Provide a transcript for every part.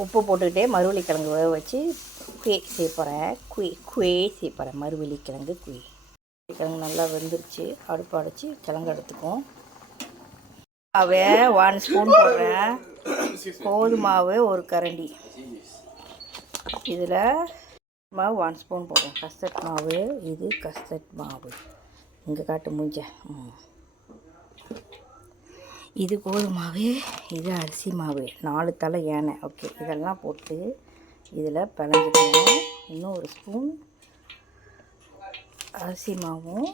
உப்பு போட்டுக்கிட்டே மரவள்ளிக்கிழங்கு வேக வச்சு குயே செய்ய போகிறேன். குயே செய்ய போகிறேன். மரவள்ளிக்கிழங்கு குயே. கிழங்கு நல்லா வெந்துருச்சு. அடுப்பு அடைச்சி கிழங்கு எடுத்துக்கும். மாவை 1 ஸ்பூன் போடுறேன். கோதுமாவு 1 கரண்டி. இதில் மாவு 1 ஸ்பூன் போடுறேன். கஸ்டர்ட் மாவு. இது கஸ்டர்ட் மாவு. இங்கே காட்டு மூஞ்ச. இது கோதுமாவு. இது அரிசி மாவு. 4 தலை ஏனை. ஓகே, இதெல்லாம் போட்டு இதில் பிணைஞ்சிக்கணும். இன்னும் 1 ஸ்பூன் அரிசி மாவும்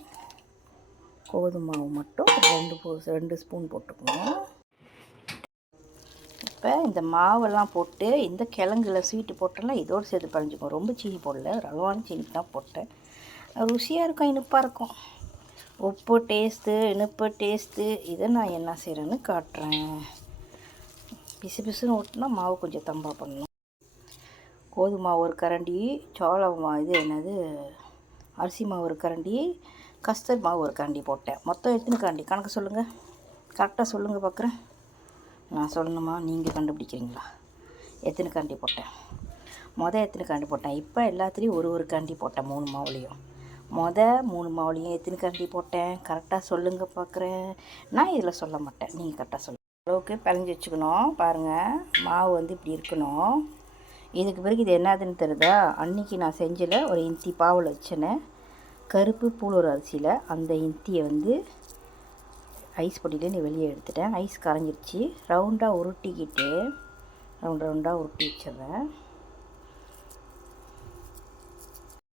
கோதுமாவும் மட்டும் 2 ஸ்பூன் போட்டுக்கணும். இப்போ இந்த மாவெல்லாம் போட்டு இந்த கிழங்குல ஸ்வீட்டு போட்டோம்னா இதோடு சேர்த்து பிணைஞ்சிக்கும். ரொம்ப சீனி போடல, ரவான சீனி தான் போட்டேன். ருசியாக இருக்கும், இனிப்பாக இருக்கும். உப்பு டேஸ்ட்டு, இனிப்பு டேஸ்ட்டு. இதை நான் என்ன செய்கிறேன்னு காட்டுறேன். பிசு பிசுன்னு ஓட்டினா மாவு கொஞ்சம் தம்பா பண்ணணும். கோதுமை 1 கரண்டி, சோளம் இது என்னது அரிசி மாவு 1 கரண்டி, கஸ்டர்ட் மாவு 1 கரண்டி போட்டேன். மொத்தம் எத்தனை கரண்டி கணக்கு சொல்லுங்கள். கரெக்டாக சொல்லுங்கள் பார்க்குறேன். நான் சொல்லணுமா, நீங்கள் கண்டுபிடிக்கிறீங்களா? எத்தனை கரண்டி போட்டேன்? எத்தனை கரண்டி போட்டேன்? இப்போ எல்லாத்துலேயும் 1 கரண்டி போட்டேன். 3 மாவுலேயும் 3 மாவுலேயும் எத்தனை கரண்டி போட்டேன்? கரெக்டாக சொல்லுங்கள் பார்க்குறேன். நான் இதில் சொல்ல மாட்டேன், நீங்கள் கரெக்டாக சொல்லுங்கள். அளவுக்கு பிணைஞ்சி வச்சுக்கணும். பாருங்கள், மாவு இப்படி இருக்கணும். இதுக்கு பிறகு இது என்னதுன்னு தெரியுதா? அன்றைக்கி நான் செஞ்சல ஒரு இன்த்தி பாவில் வச்சேன்னு கருப்பு பூலூர் அரிசியில் அந்த இன்த்தியை ஐஸ் பொடியில் வெளியே எடுத்துட்டேன். ஐஸ் கரைஞ்சிருச்சு. ரவுண்டாக உருட்டிக்கிட்டு ரவுண்டாக உருட்டி வச்சிடுறேன்.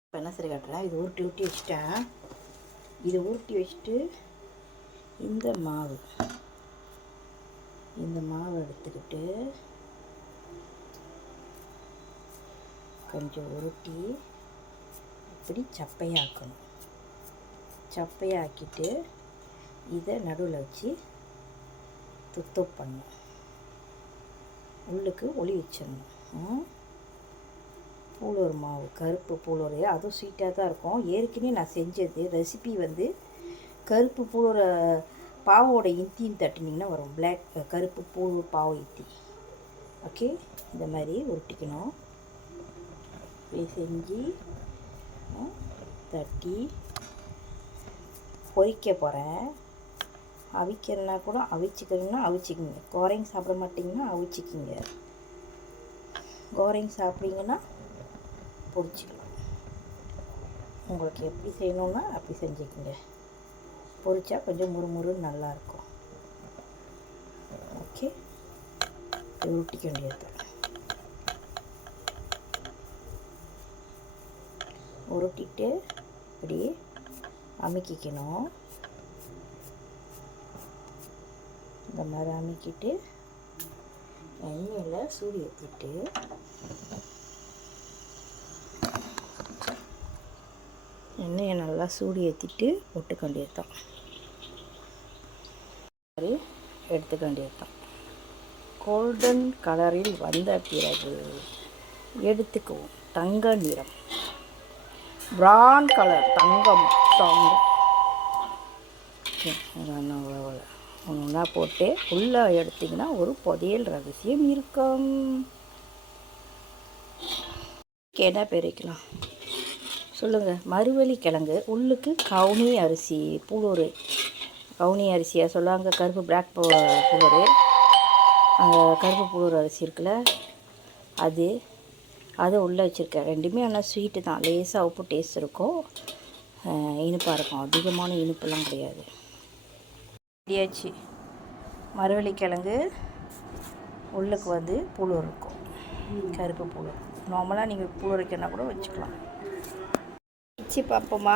இப்போ என்ன சரி காட்டுறேன். இது உருட்டி வச்சுட்டேன். இதை உருட்டி வச்சுட்டு இந்த மாவு எடுத்துக்கிட்டு கொஞ்சம் உருட்டி இப்படி சப்பையாக்கணும். சப்பையாக்கிட்டு இதை நடுவில் வச்சு துத்து பண்ணணும். உள்ளுக்கு ஒளி வச்சிடணும். பூலூர் மாவு, கருப்பு பூலூர், அதுவும் ஸ்வீட்டாக தான் இருக்கும். ஏற்கனவே நான் செஞ்சது ரெசிபி கருப்பு பூலூர் பாவோட இந்தின்னு தட்டினிங்கன்னா வரும். கருப்பு பூலூர் பாவு இந்தி. ஓகே, இந்த மாதிரி உருட்டிக்கணும். செஞ்சு தட்டி பொரிக்க போகிறேன். அவிக்கிறதுனா கூட அவிச்சிக்கிறதுனா அவிச்சிக்கிங்க. கோரைங்க சாப்பிட மாட்டிங்கன்னா அவிச்சிக்கிங்க. கோரைங்க சாப்பிட்டீங்கன்னா பொரிச்சிக்கலாம். உங்களுக்கு எப்படி செய்யணுன்னா அப்படி செஞ்சுக்கிங்க. பொரிச்சா கொஞ்சம் முறுமுறுன்னு நல்லாயிருக்கும். ஓகே, உருட்டிக்க வேண்டியது. உருட்டிட்டு இப்படி அமுக்கிக்கணும். இந்த மாதிரி அமுக்கிட்டு எண்ணெயில் சூடு ஏற்றிட்டு எண்ணெயை நல்லா சூடு ஏற்றிட்டு போட்டுக்க வேண்டியது தான். மாதிரி எடுத்துக்க வேண்டியது தான். கோல்டன் கலரில் வந்த பிறகு எடுத்துக்குவோம். தங்க நிறம், ப்ரௌன் கலர், தங்கம். ஒன்றா போட்டு உள்ளே எடுத்திங்கன்னா ஒரு புதையல் ரகசியம் இருக்கும். என்ன பேர் வைக்கலாம் சொல்லுங்கள்? மரவள்ளிக்கிழங்கு உள்ளுக்கு கவுனி அரிசி பூலூர், கவுனி அரிசியாக சொல்லுவாங்க. கருப்பு பிளாக் பூலூர், அந்த கருப்பு பூலூர் அரிசி இருக்குல்ல, அதை உள்ளே வச்சுருக்கேன். ரெண்டுமே ஆனால் ஸ்வீட்டு தான். லேசாக உப்பு டேஸ்ட் இருக்கும், இனிப்பாக இருக்கும். அதிகமான இனிப்பெல்லாம் கிடையாது. ரெடியாச்சு. மரவள்ளிக்கிழங்கு உள்ளுக்கு பூலூர் இருக்கும், கருப்பு பூலூர். நார்மலாக நீங்கள் பூலூர் வைக்கணுன்னா கூட வச்சுக்கலாம். வச்சு பார்ப்போமா?